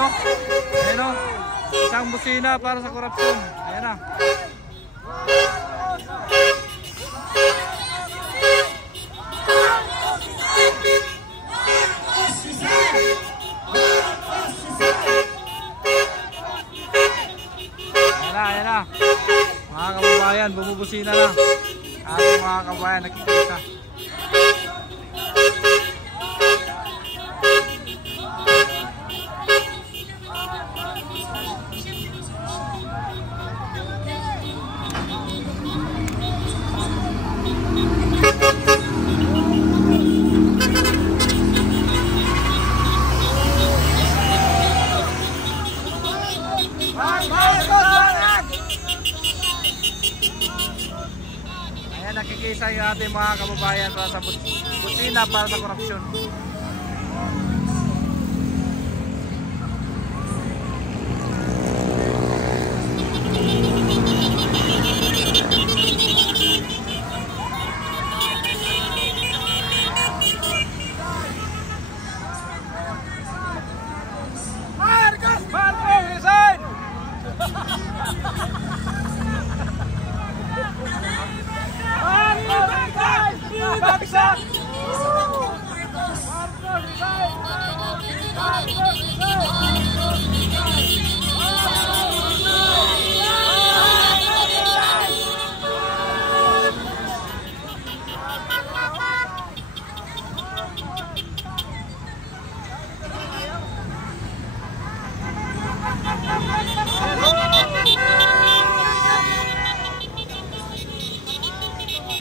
o. Ayan o. Isang busina para sa korupsyon. Ayan na. Ayan na. Mga kababayan, bumubusina na. Ating mga kababayan, nakikita. Ayan, nakikisa yung ating mga kababayan para sa busina para sa korupsyon.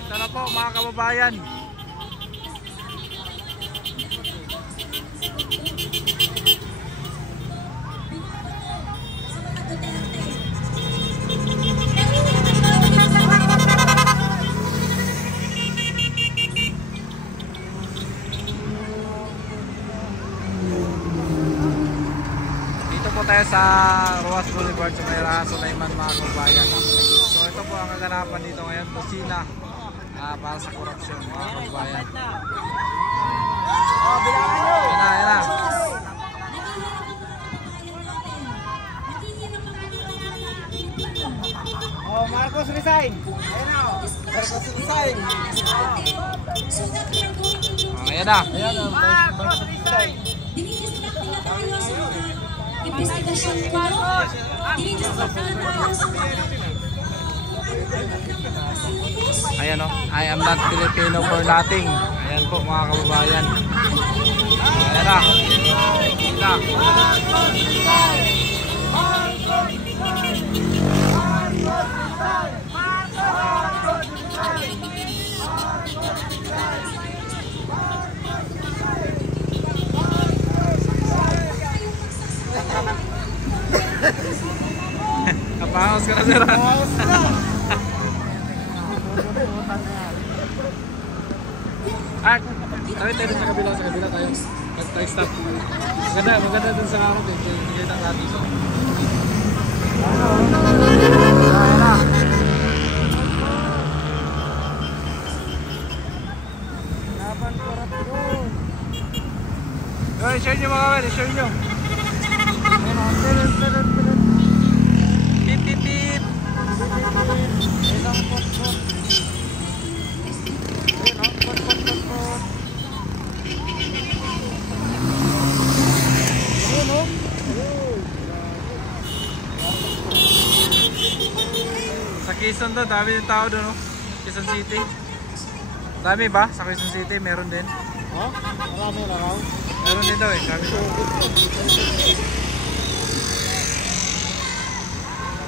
Ito na po mga kababayan. Dito po tayo sa Roas Boulevard sa may Sulaiman mga kababayan. So ito po ang kaganapan dito ngayon, busina para sa korupsyon mga kababayan. Ayan na. Oh, Marcos resign. Ayan na. Marcos resign. Ayan na. Marcos resign. Investigasyon ko. Ayan o. I am not Filipino for nothing. Ayan po mga kababayan. Ayan na. Ayan na. Napahaos ka na sir. Tayo tayo sa kabila tayo. Tayo stop. Maganda dun sa araw. Kita ang natin. Ayan na. Laban korupsyon. Share nyo mga kapatid, share nyo. Tip tip tip. Isang pot-pot. Sa Quezon doon, dami din tao doon, no? Quezon City. Dami ba? Sa Quezon City, meron din. Oh, marami na raw. Meron din daw eh, sabi ko.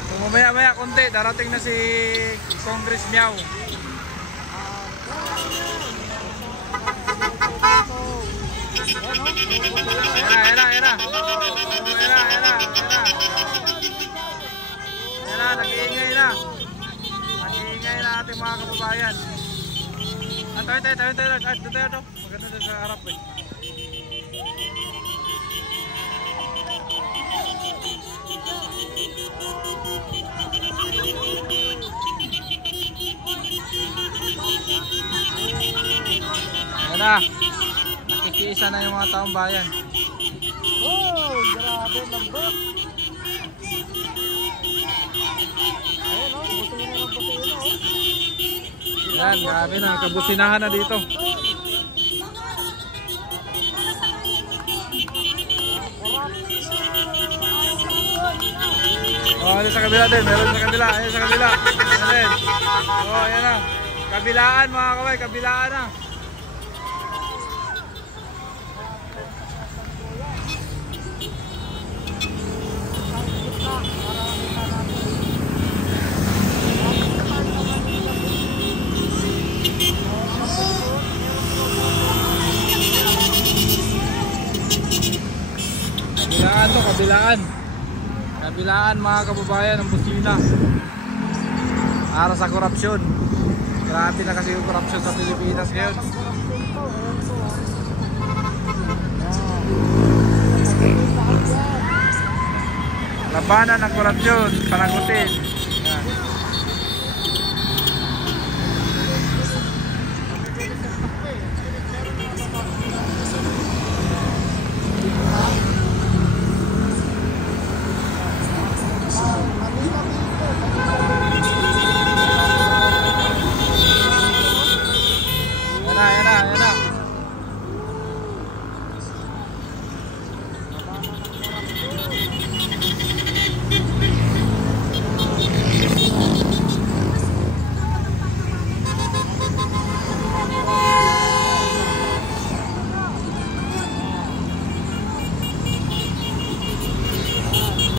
So, mamaya-maya konti, darating na si Congress Miao. Ayan na. Ayan na, nag-iingay na. Nag-iingay na ating mga kababayan. Tayo. Maganda din sa harap eh. Ayan na. Nakikiisa na yung mga taong bayan. Oh, grabe. Grabe, lambot. Ayun, oh. Busina ng busina, oh. Yan, grabe na. Kabusinahan na dito. Oh, ano sa kabila din? Meron sa kabila. Ayun sa kabila. Ayan din. Oh, ayan na. Kabilaan mga kaway. Kabilaan na. Kabilaan to, kabilaan. Kabilaan mga kababayan ng busina. Para sa korupsyon. Grabe na kasi yung korupsyon sa Pilipinas ngayon. Labanan ng korupsyon, panagutin.